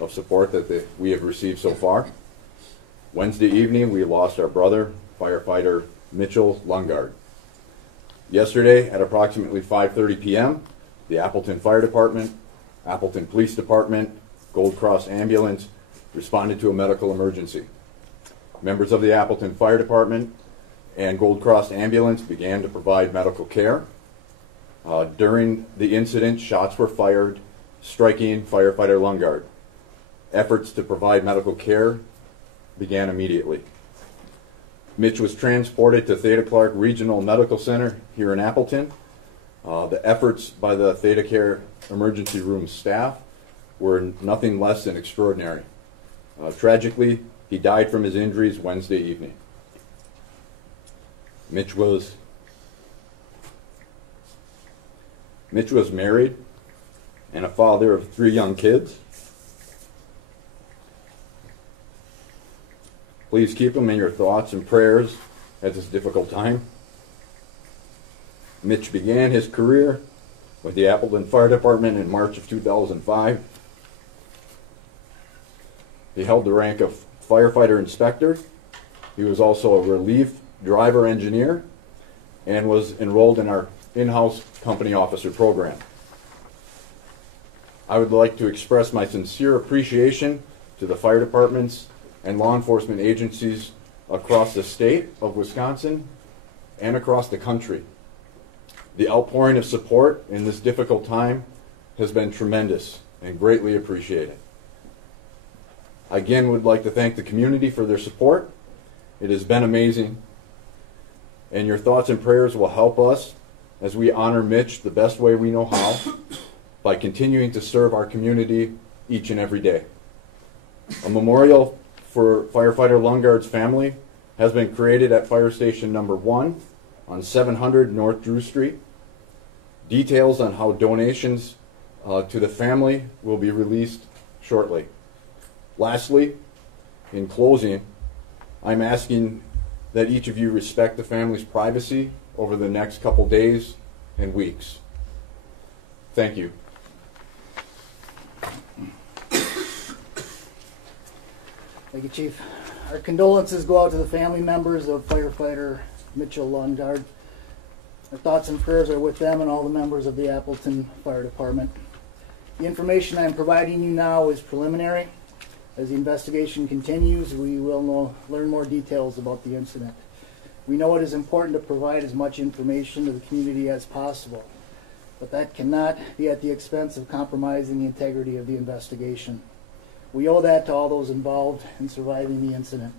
of support that we have received so far. Wednesday evening, we lost our brother, Firefighter Mitch Lundgaard. Yesterday, at approximately 5:30 p.m., the Appleton Fire Department, Appleton Police Department, Gold Cross Ambulance responded to a medical emergency. Members of the Appleton Fire Department and Gold Cross Ambulance began to provide medical care. During the incident, shots were fired, striking Firefighter Lundgaard. Efforts to provide medical care began immediately. Mitch was transported to Theta Clark Regional Medical Center here in Appleton. The efforts by the Theta Care emergency room staff were nothing less than extraordinary. Tragically, he died from his injuries Wednesday evening. Mitch was married and a father of 3 young kids. Please keep him in your thoughts and prayers at this difficult time. Mitch began his career with the Appleton Fire Department in March of 2005. He held the rank of firefighter inspector. He was also a relief driver engineer and was enrolled in our in-house company officer program. I would like to express my sincere appreciation to the fire departments and law enforcement agencies across the state of Wisconsin and across the country. The outpouring of support in this difficult time has been tremendous and greatly appreciated. I again would like to thank the community for their support. It has been amazing, and your thoughts and prayers will help us as we honor Mitch the best way we know how, by continuing to serve our community each and every day. A memorial for Firefighter Lundgaard's family has been created at Fire Station Number 1 on 700 North Drew Street. Details on how donations to the family will be released shortly. Lastly, in closing, I'm asking that each of you respect the family's privacy over the next couple days and weeks. Thank you. Thank you, Chief. Our condolences go out to the family members of Firefighter Mitch Lundgaard. Our thoughts and prayers are with them and all the members of the Appleton Fire Department. The information I'm providing you now is preliminary. As the investigation continues, we will learn more details about the incident. We know it is important to provide as much information to the community as possible, but that cannot be at the expense of compromising the integrity of the investigation. We owe that to all those involved in surviving the incident.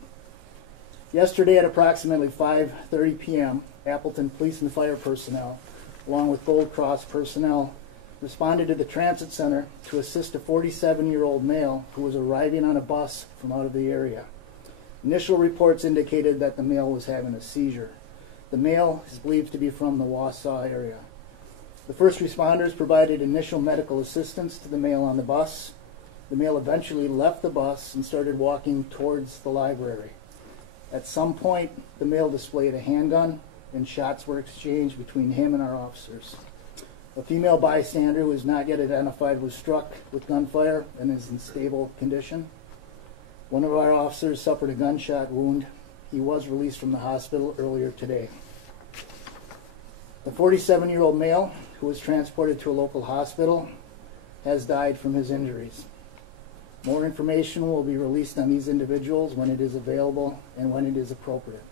Yesterday at approximately 5:30 p.m., Appleton Police and Fire personnel, along with Gold Cross personnel, responded to the transit center to assist a 47-year-old male who was arriving on a bus from out of the area. Initial reports indicated that the male was having a seizure. The male is believed to be from the Wausau area. The first responders provided initial medical assistance to the male on the bus. The male eventually left the bus and started walking towards the library. At some point, the male displayed a handgun, and shots were exchanged between him and our officers. A female bystander who is not yet identified was struck with gunfire and is in stable condition. One of our officers suffered a gunshot wound. He was released from the hospital earlier today. The 47-year-old male, who was transported to a local hospital, has died from his injuries. More information will be released on these individuals when it is available and when it is appropriate.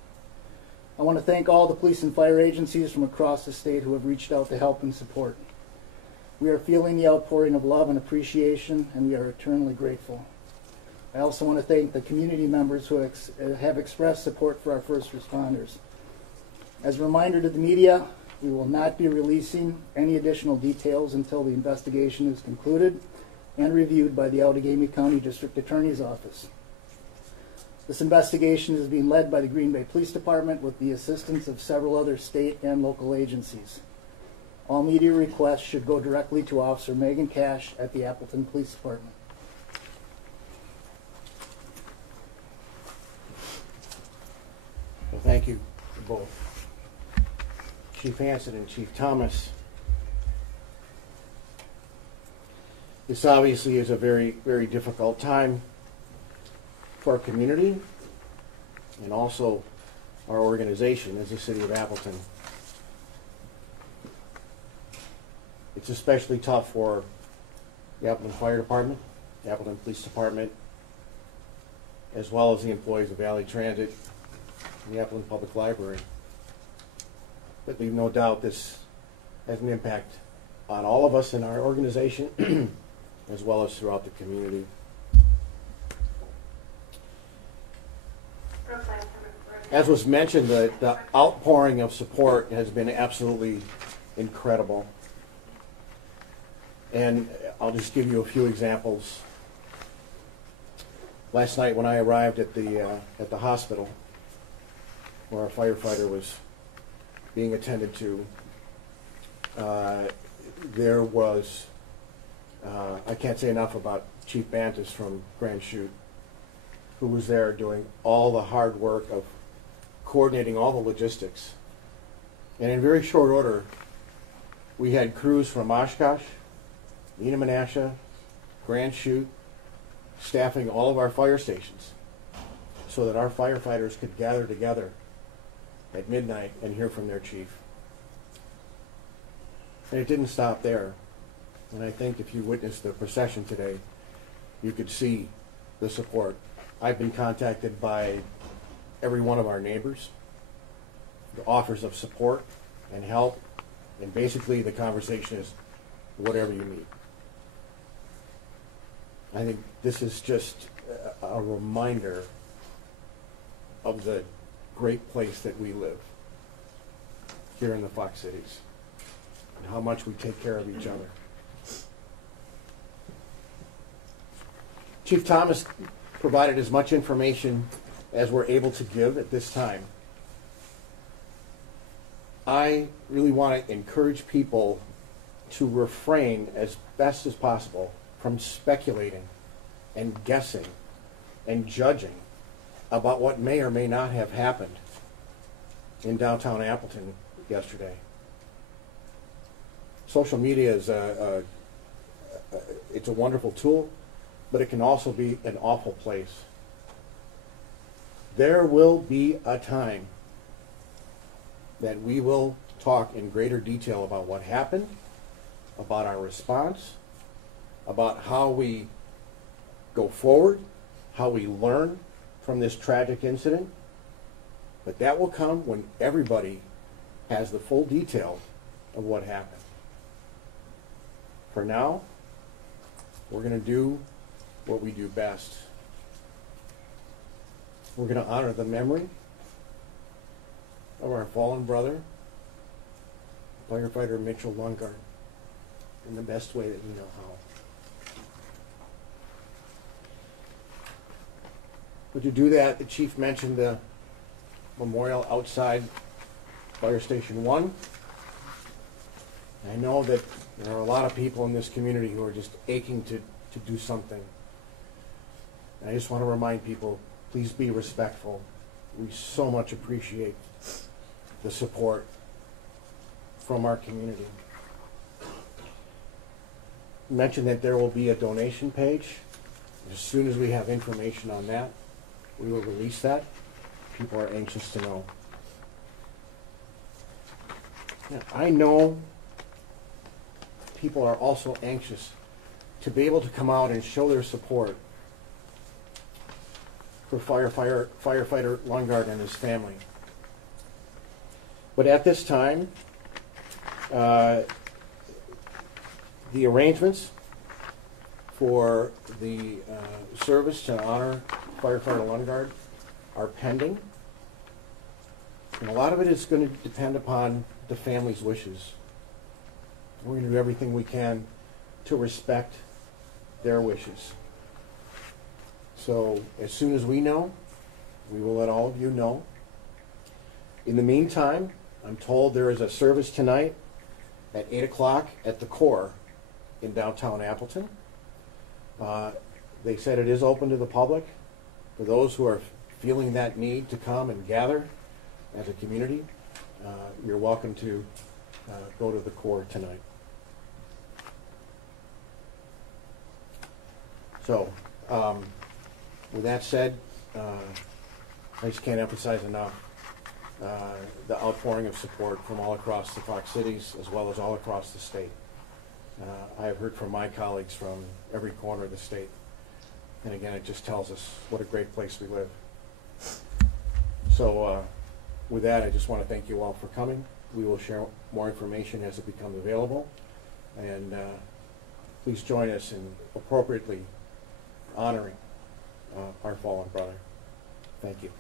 I want to thank all the police and fire agencies from across the state who have reached out to help and support. We are feeling the outpouring of love and appreciation, and we are eternally grateful. I also want to thank the community members who have expressed support for our first responders. As a reminder to the media, we will not be releasing any additional details until the investigation is concluded and reviewed by the Outagamie County District Attorney's Office. This investigation is being led by the Green Bay Police Department with the assistance of several other state and local agencies. All media requests should go directly to Officer Megan Cash at the Appleton Police Department. Well, thank you to both Chief Hansen and Chief Thomas. This obviously is a very, very difficult time for our community and also our organization as the City of Appleton. It's especially tough for the Appleton Fire Department, the Appleton Police Department, as well as the employees of Valley Transit and the Appleton Public Library. But leave no doubt this has an impact on all of us in our organization as well as throughout the community. As was mentioned, the outpouring of support has been absolutely incredible. And I'll just give you a few examples. Last night when I arrived at the hospital where our firefighter was being attended to, there was, I can't say enough about Chief Bantus from Grand Chute, who was there doing all the hard work of coordinating all the logistics. And in very short order, we had crews from Oshkosh, Neenah Menasha, Grand Chute, staffing all of our fire stations so that our firefighters could gather together at midnight and hear from their chief. And it didn't stop there. And I think if you witnessed the procession today, you could see the support. I've been contacted by every one of our neighbors, the offers of support and help, and basically the conversation is whatever you need. I think this is just a reminder of the great place that we live here in the Fox Cities and how much we take care of each other. Chief Thomas provided as much information as we're able to give at this time. I really want to encourage people to refrain as best as possible from speculating and guessing and judging about what may or may not have happened in downtown Appleton yesterday. Social media is it's a wonderful tool, but it can also be an awful place. There will be a time that we will talk in greater detail about what happened, about our response, about how we go forward, how we learn from this tragic incident. But that will come when everybody has the full detail of what happened. For now, we're going to do what we do best. We're going to honor the memory of our fallen brother, Firefighter Mitch Lundgaard, in the best way that we know how. But to do that, the chief mentioned the memorial outside Fire Station 1. I know that there are a lot of people in this community who are just aching to do something. And I just want to remind people, please be respectful. We so much appreciate the support from our community. Mention that there will be a donation page. As soon as we have information on that, we will release that. People are anxious to know. Now, I know people are also anxious to be able to come out and show their support for Firefighter Lundgaard and his family. But at this time, the arrangements for the service to honor Firefighter Lundgaard are pending. And a lot of it is going to depend upon the family's wishes. We're going to do everything we can to respect their wishes. So as soon as we know, we will let all of you know. In the meantime, I'm told there is a service tonight at 8 o'clock at the Core in downtown Appleton. They said it is open to the public. For those who are feeling that need to come and gather as a community, you're welcome to go to the Core tonight. So, with that said, I just can't emphasize enough the outpouring of support from all across the Fox Cities as well as all across the state. I have heard from my colleagues from every corner of the state. And again, it just tells us what a great place we live. So with that, I just want to thank you all for coming. We will share more information as it becomes available. And please join us in appropriately honoring our fallen brother. Thank you.